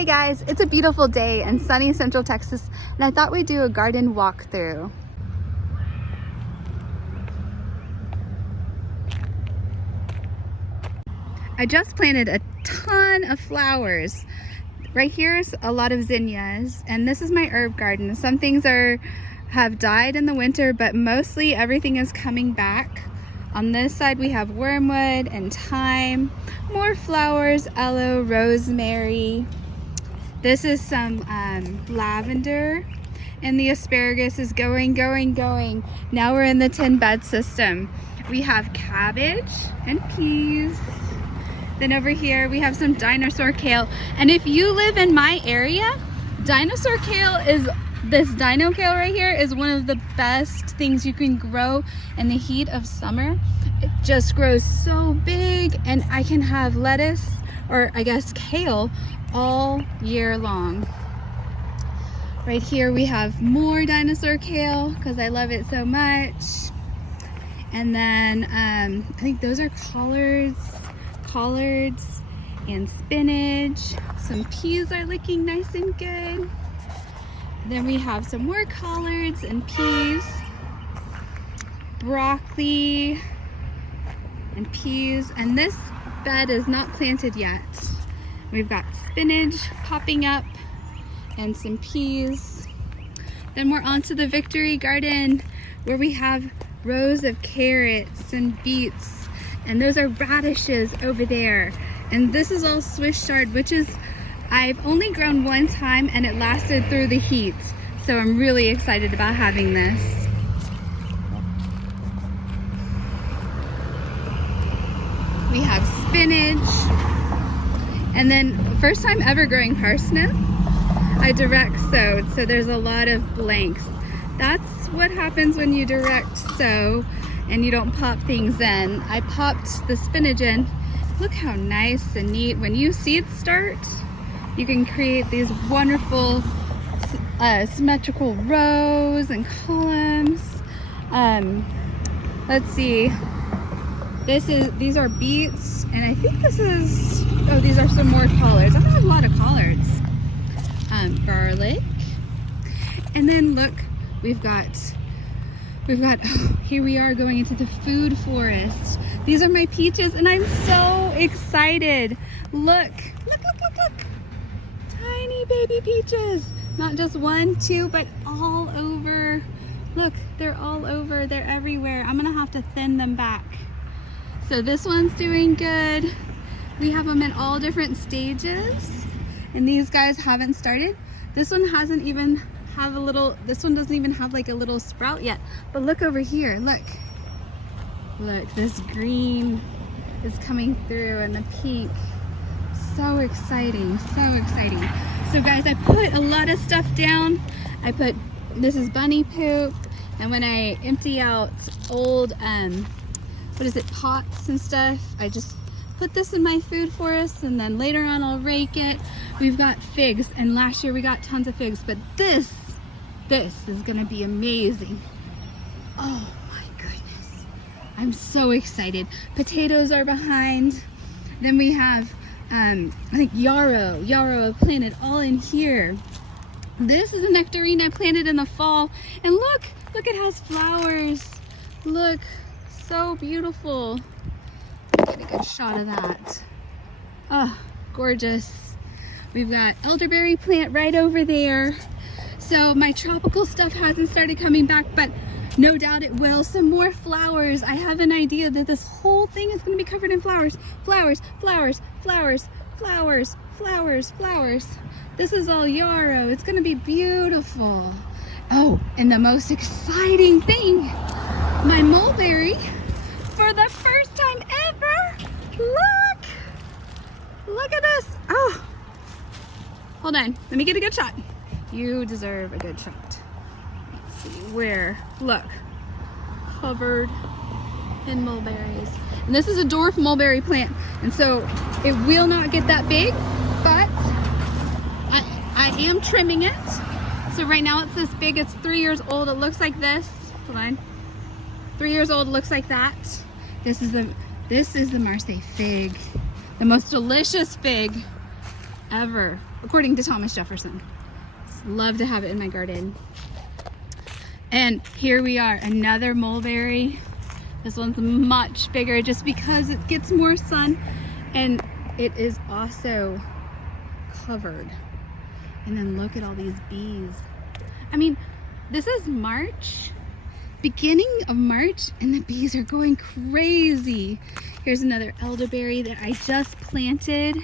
Hey guys, it's a beautiful day in sunny Central Texas, and I thought we'd do a garden walkthrough. I just planted a ton of flowers. Right here is a lot of zinnias, and this is my herb garden. Some things have died in the winter, but mostly everything is coming back. On this side we have wormwood and thyme, more flowers, aloe, rosemary. This is some lavender, and the asparagus is going. Now we're in the 10-bed system. We have cabbage and peas. Then over here we have some dinosaur kale. And if you live in my area, dinosaur kale this dino kale right here is one of the best things you can grow in the heat of summer. It just grows so big, and I can have lettuce, or I guess kale, all year long. Right here we have more dinosaur kale because I love it so much. And then I think those are collards and spinach. Some peas are looking nice and good. Then we have some more collards and peas, broccoli and peas, and this bed is not planted yet. We've got spinach popping up and some peas. Then we're on to the Victory Garden, where we have rows of carrots and beets, and those are radishes over there. And this is all Swiss chard, which is, I've only grown one time and it lasted through the heat. So I'm really excited about having this. We have spinach. And then first time ever growing parsnip, I direct sowed, so there's a lot of blanks. That's what happens when you direct sow and you don't pop things in. I popped the spinach in. Look how nice and neat. When you seed start, you can create these wonderful symmetrical rows and columns. Let's see. These are beets, and I think this is, oh, these are some more collards. I have a lot of collards. Garlic. And then look, we've got, oh, here we are going into the food forest. These are my peaches, and I'm so excited. Look. Tiny baby peaches. Not just one, two, but all over. Look, they're all over, they're everywhere. I'm gonna have to thin them back. So this one's doing good. We have them in all different stages, and these guys haven't started. This one doesn't even have like a little sprout yet. But look over here, look, this green is coming through, and the pink. So exciting, so exciting. So guys, I put a lot of stuff down. This is bunny poop, and when I empty out old, pots and stuff, I just put this in my food forest, and then later on I'll rake it. We've got figs, and last year we got tons of figs, but this is gonna be amazing. Oh my goodness. I'm so excited. Potatoes are behind. Then we have, I think yarrow I planted all in here. This is a nectarine I planted in the fall, and look, it has flowers. Look, so beautiful. Get a good shot of that. Oh, gorgeous. We've got elderberry plant right over there. So my tropical stuff hasn't started coming back, but no doubt it will. Some more flowers. I have an idea that this whole thing is going to be covered in flowers. Flowers. This is all yarrow. It's going to be beautiful. Oh, and the most exciting thing, my mulberry, for the first time ever. Look at this. Oh, hold on. Let me get a good shot. You deserve a good shot. Let's see where. Look, covered in mulberries. And this is a dwarf mulberry plant, and so it will not get that big, but I am trimming it. So right now it's this big. It's 3 years old. It looks like this. Hold on. 3 years old. It looks like that. This is the Marseille fig, the most delicious fig ever, according to Thomas Jefferson. Love to have it in my garden. And here we are, another mulberry. This one's much bigger just because it gets more sun, and it is also covered. And then look at all these bees. I mean, this is March, beginning of March, and the bees are going crazy. Here's another elderberry that I just planted.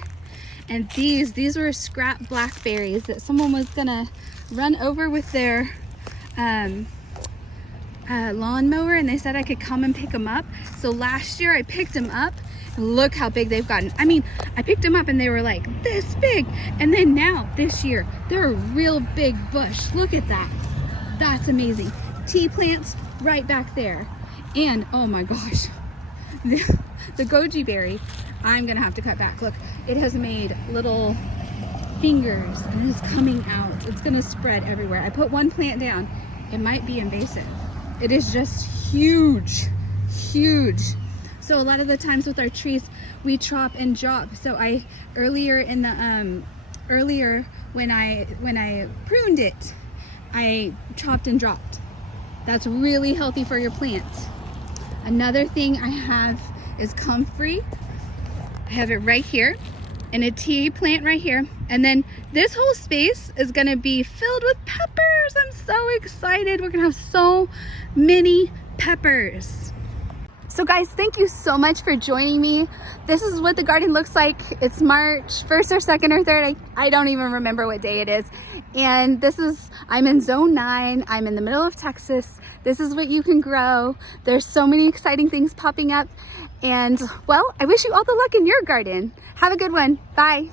And these were scrap blackberries that someone was gonna run over with their lawnmower, and they said I could come and pick them up. So last year I picked them up, and look how big they've gotten. I mean, I picked them up and they were like this big, and then now this year they're a real big bush. Look at that. That's amazing. Tea plants right back there. And oh my gosh, the goji berry, I'm gonna have to cut back. Look, it has made little fingers and it's coming out. It's gonna spread everywhere. I put one plant down. It might be invasive. It is just huge, huge. So a lot of the times with our trees, we chop and drop. So earlier when I pruned it, I chopped and dropped. That's really healthy for your plant. Another thing I have is comfrey. I have it right here, and a tea plant right here. And then this whole space is gonna be filled with peppers. I'm so excited. We're gonna have so many peppers. So guys, thank you so much for joining me. This is what the garden looks like. It's March 1st or 2nd or 3rd. I don't even remember what day it is. And I'm in zone 9. I'm in the middle of Texas. This is what you can grow. There's so many exciting things popping up. And well, I wish you all the luck in your garden. Have a good one. Bye.